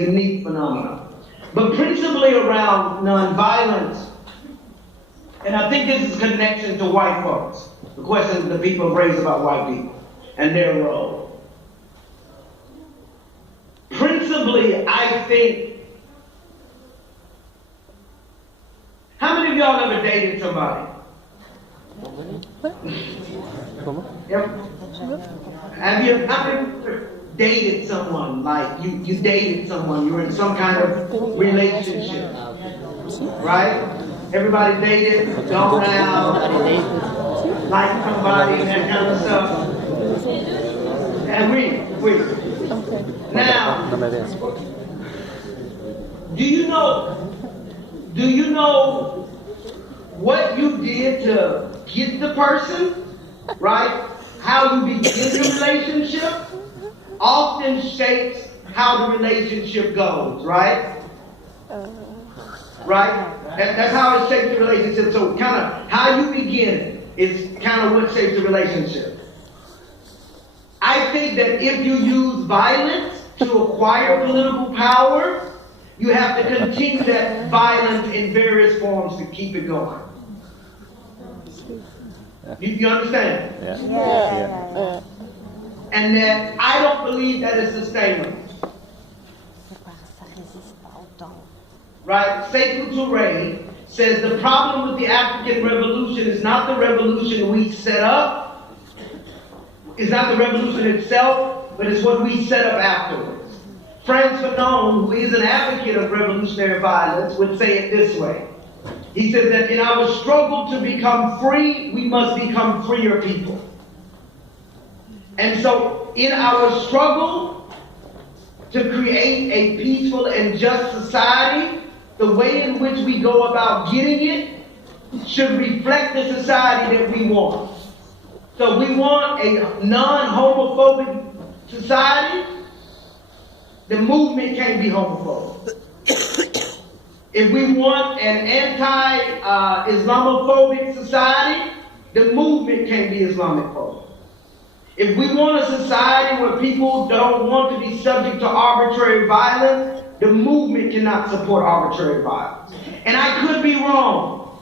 unique phenomenon. But principally around nonviolence, and I think this is a connection to white folks, the questions that people have raised about white people and their role. Principally, I think, how many of y'all ever dated somebody? Yep. Have you ever dated someone, like you dated someone, you were in some kind of relationship, right? Everybody dated, gone out, like somebody and that kind of stuff. And we. Now, do you know what you did to get the person, right? How you begin the relationship often shapes how the relationship goes, right? Right? That's how it shapes the relationship. So kind of how you begin is kind of what shapes the relationship. I think that if you use violence to acquire political power, you have to continue that violence in various forms to keep it going. You understand? Yeah. And that I don't believe that is sustainable. Right? Sekou says the problem with the African Revolution is not the revolution we set up, it's not the revolution itself, but it's what we set up afterwards. Frantz Fanon, who is an advocate of revolutionary violence, would say it this way. He said that in our struggle to become free, we must become freer people. And so in our struggle to create a peaceful and just society, the way in which we go about getting it should reflect the society that we want. So we want a non-homophobic society. The movement can't be homophobic. If we want an anti-Islamophobic society, the movement can't be Islamophobic. If we want a society where people don't want to be subject to arbitrary violence, the movement cannot support arbitrary violence. And I could be wrong,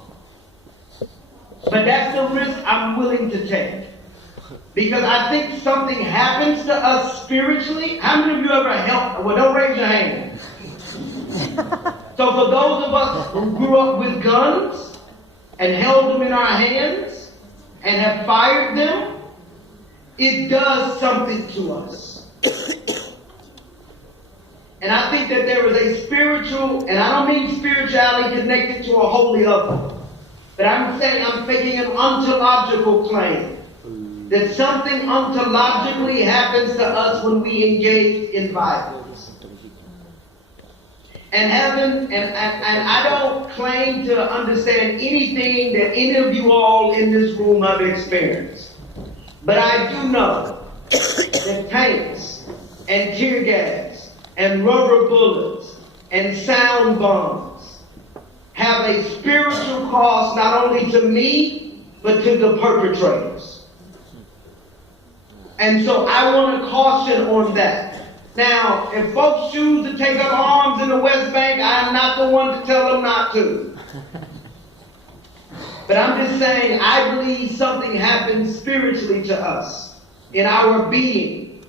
but that's the risk I'm willing to take. Because I think something happens to us spiritually. How many of you ever helped? Well, don't raise your hand. So for those of us who grew up with guns and held them in our hands and have fired them, it does something to us. And I think that there is a spiritual, and I don't mean spirituality connected to a holy other, but I'm saying I'm making an ontological claim that something ontologically happens to us when we engage in violence. And I don't claim to understand anything that any of you all in this room have experienced. But I do know that tanks and tear gas and rubber bullets and sound bombs have a spiritual cost not only to me, but to the perpetrators. And so I want to caution on that. Now, if folks choose to take up arms in the West Bank, I am not the one to tell them not to. But I'm just saying, I believe something happens spiritually to us, in our being,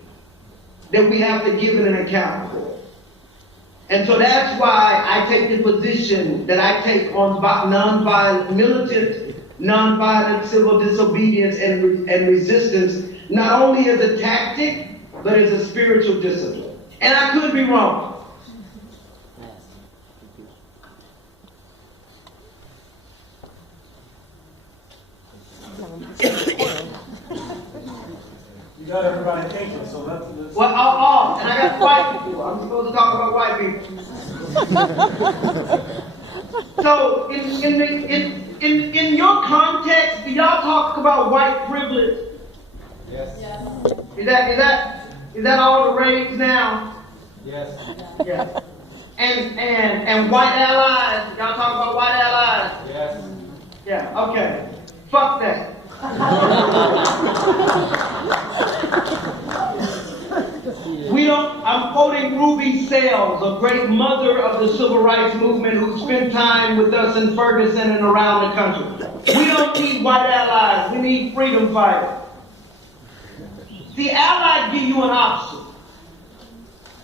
that we have to give it an account for. And so that's why I take the position that I take on nonviolent, militant, nonviolent civil disobedience and resistance, not only as a tactic, but as a spiritual discipline. And I could be wrong. You got everybody thinking, so let's... Well, and I got white people. I'm supposed to talk about white people. So, in your context, do y'all talk about white privilege? Yes. Is that all the rage now? Yes. Yeah. And white allies, y'all talk about white allies? Yes. Yeah, okay. Fuck that. We I'm quoting Ruby Sales, a great mother of the civil rights movement who spent time with us in Ferguson and around the country. We don't need white allies, we need freedom fighters. See, allies give you an option.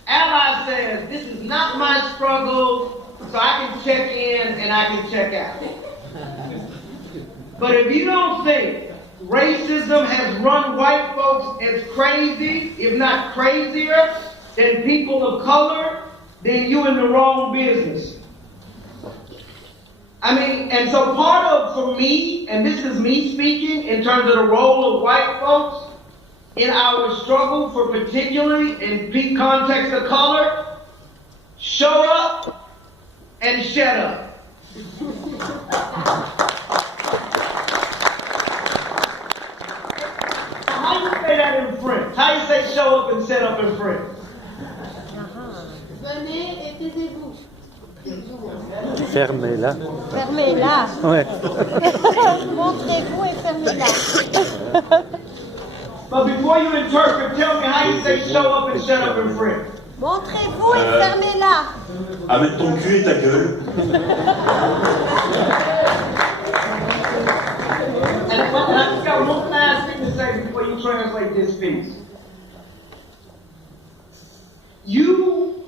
Ally says, this is not my struggle, so I can check in and I can check out. But if you don't think racism has run white folks as crazy, if not crazier, than people of color, then you're in the wrong business. I mean, and so part of, for me, and this is me speaking in terms of the role of white folks in our struggle for particularly in peak context of color, show up and shut up. How you say that in French? How you say show up and set up in French? Venez et taisez-vous. Fermez-la. Fermez-la. Ouais. Montrez-vous et fermez-la. But before you interpret, tell me how you say show up and shut up in French. Montrez-vous et fermez-la. Amène ton cul et ta gueule. And I've got one last thing to say before you translate this piece.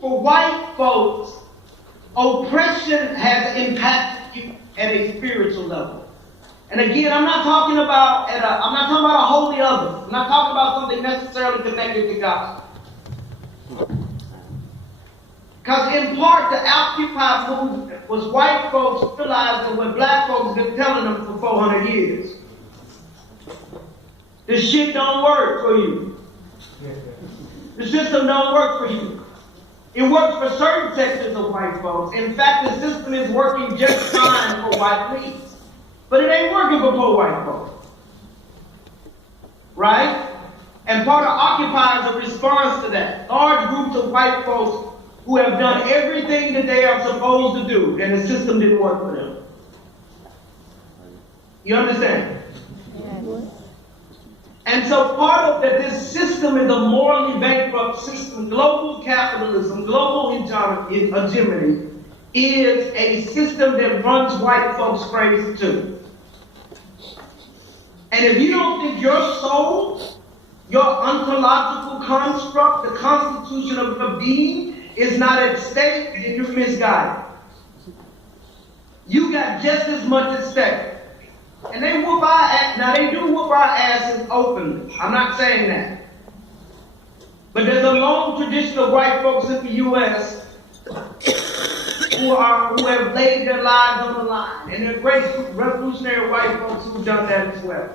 For white folks, oppression has impacted you at a spiritual level. And again, I'm not talking about a holy other. I'm not talking about something necessarily connected to God. Because in part, the Occupy movement was white folks realizing what black folks have been telling them for 400 years. This shit don't work for you. The system don't work for you. It works for certain sectors of white folks. In fact, the system is working just fine for white elites. But it ain't working for poor white folks. Right? And part of Occupy is a response to that. Large groups of white folks who have done everything that they are supposed to do, and the system didn't work for them. You understand? Yes. And so part of that, this system is a morally bankrupt system. Global capitalism, global hegemony is a system that runs white folks crazy too. And if you don't think your soul, your ontological construct, the constitution of your being is not at stake, then you're misguided. You got just as much at stake. And they whoop our ass. Now they do whoop our asses openly. I'm not saying that. But there's a long tradition of white folks in the U.S. who have laid their lives on the line. And there are great revolutionary white folks who've done that as well.